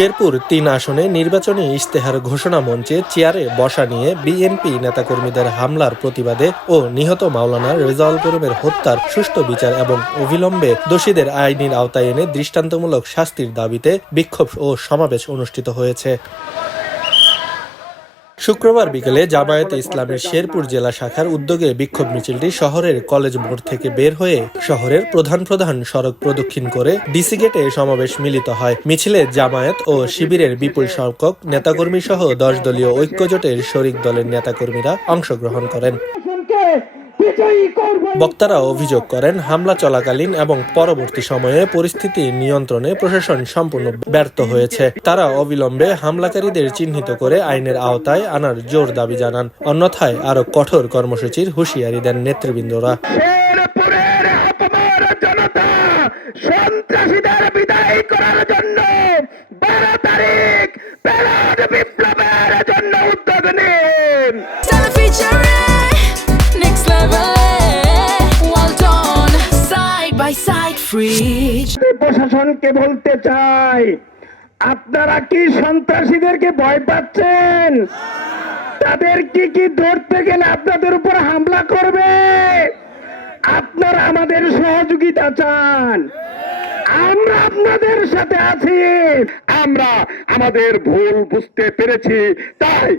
শেরপুর ৩ আসনে নির্বাচনী ইশতেহার ঘোষণা মঞ্চে চেয়ারে বসা নিয়ে বিএনপি নেতাকর্মীদের হামলার প্রতিবাদে ও নিহত মাওলানা রেজাউল করিমের হত্যার সুষ্ঠু বিচার এবং অবিলম্বে দোষীদের আইনের আওতায় এনে দৃষ্টান্তমূলক শাস্তির দাবিতে বিক্ষোভ ও সমাবেশ অনুষ্ঠিত হয়েছে। শুক্রবার বিকেলে জামায়াতে ইসলামের শেরপুর জেলা শাখার উদ্যোগে বিক্ষোভ মিছিলটি শহরের কলেজ মোড় থেকে বের হয়ে শহরের প্রধান সড়ক প্রদক্ষিণ করে ডিসি গেটে সমাবেশ মিলিত হয়। মিছিলে জামায়াত ও শিবিরের বিপুল সংখ্যক নেতাকর্মী সহ ১০ দলীয় ঐক্যজোটের শরিক দলের নেতাকর্মীরা অংশগ্রহণ করেন। বক্তারা অভিযোগ করেন, হামলা চলাকালীন এবং পরবর্তী সময়ে পরিস্থিতি নিয়ন্ত্রণে প্রশাসন সম্পূর্ণ ব্যর্থ হয়েছে। তারা অবিলম্বে হামলাকারীদের চিহ্নিত করে আইনের আওতায় আনার জোর দাবি জানান। অন্যথায় আরো কঠোর কর্মসূচির হুঁশিয়ারি দেন নেতৃবৃন্দরা। সন্ত্রাসীদের বিদায় করার জন্য 12 তারিখ বিপ্লবের জন্য উদ্যোগ নিন। প্রশাসনকে বলতে চাই, আপনারা কি সন্ত্রাসীদেরকে ভয় পাচ্ছেন? তাদের কি ধরতে গেলে আপনাদের উপর হামলা করবে? আপনারা আমাদের সহযোগিতা চান, আমরা আপনাদের সাথে আছি। আমরা আমাদের ভুল বুঝতে পেরেছি, তাই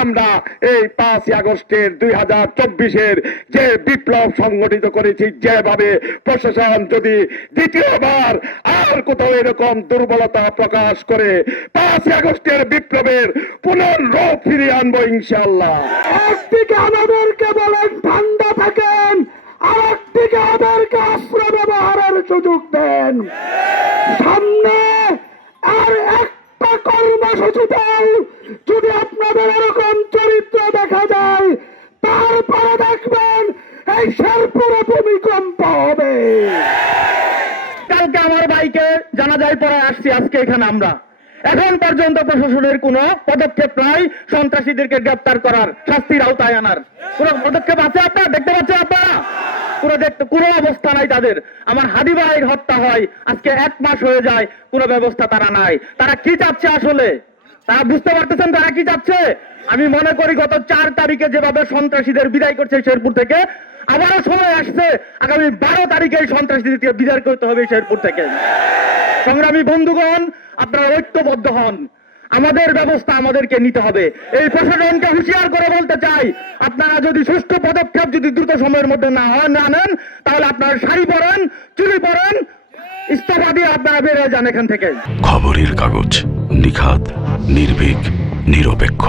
আমরা এই 5ই আগস্টের 2024-এর যে বিপ্লব সংগঠিত করেছি, যেভাবে প্রশাসন যদি দ্বিতীয়বার আর কোথাও এরকম দুর্বলতা প্রকাশ করে 5ই আগস্টের বিপ্লবের পুনর্রূপ ফিরিয়ে আনবো ইনশাআল্লাহ। একদিকে আমাদেরকে বলেন ঠান্ডা থাকেন, আরেকদিকে আমাদেরকে অস্ত্র ব্যবহারের সুযোগ দেন। সামনে আর একটা কর্মসূচিতেও যদি আপনাদের এরকম চরিত্র দেখা যায়, তারপরে দেখবেন এই শেরপুরে ভূমিকম্প হবে। কালকে আমার ভাইকে জানাজায় পরে আসছি, আজকে এখানে আমরা এখন পর্যন্ত প্রশাসনের কোনো পদক্ষেপ নাই সন্ত্রাসীদেরকে গ্রেপ্তার করার, শাস্তির আওতায় আনার কোনো পদক্ষেপ আছে? আপনারা দেখতে পাচ্ছেন? আপনারা কোনো অবস্থা নাই তাদের। আমার হাদি ভাইয়ের হত্যা হয়, আজকে 1 মাস হয়ে যায়, কোনো ব্যবস্থা তারা নাই। তারা কি চাচ্ছে আসলে? তারা বুঝতে পারতেছেন তারা কি চাচ্ছে? আমি মনে করি গত 4 তারিখে যেভাবে সন্ত্রাসীদের বিদায় করছে শেরপুর থেকে, আবারও সময় আসছে আগামী 12 তারিখে এই সন্ত্রাসীদেরকে বিদায় করতে হবে শেরপুর থেকে। সংগ্রামী বন্ধুগণ, আপনারা ঐক্যবদ্ধ হন, আমাদের ব্যবস্থা আমাদেরকে নিতে হবে। এই প্রশাসনকে হুঁশিয়ার করে বলতে চাই, আপনারা যদি সুষ্ঠু পদক্ষেপ যদি দ্রুত সময়ের মধ্যে না নেন, তাহলে আপনারা শাড়ি পরেন, চুড়ি পরেন, ইস্তফা দিয়ে আপনারা বের হয়ে যান এখান থেকে। খবরের কাগজ, নিখাত, নির্ভীক, নিরপেক্ষ।